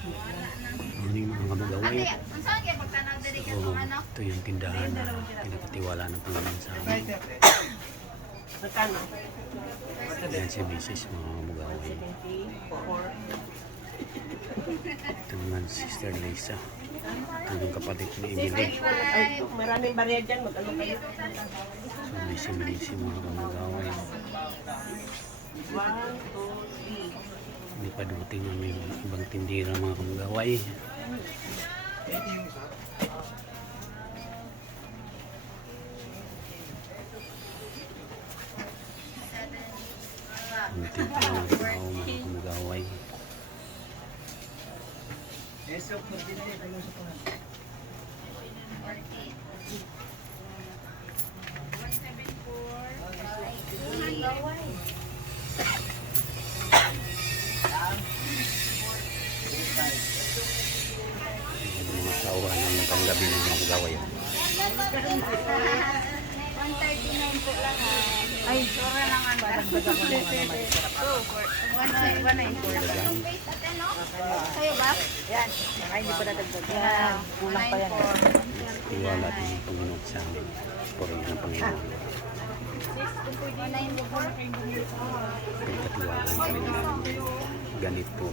Morning mga kamag-away. So, ito yung tindahan na pinakatiwala ng Panginoon sa amin. Yan si Mrs. mga kamag-away. Ito naman Sister Lisa. Ito yung kapatid ni Emily. Maraming barya dyan. Mag-ano kayo? So, busy mga kamag-away. 1, 2, 3. Hindi pa dumating ang may ibang tindira mga kamag-away. Kunti pa lang ang tao mga kamag-away. Mga tao ng panggabi ng mga kamag-away. 139 po lang. Ay, sura lang ang dagdagan ko ng ano may sarap. Oh, 194. Kayo ba? Yan. Ay, hindi ko nadagdagan. Kulang pa yan. Tiwala din ang Panginoon sa amin. Purihin ang Panginoon. Pagkatiwala ng Panginoon. Ganito.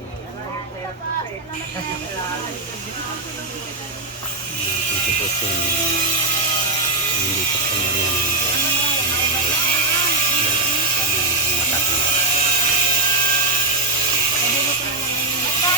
Kung sitwasyon hindi sa pangyarihan ng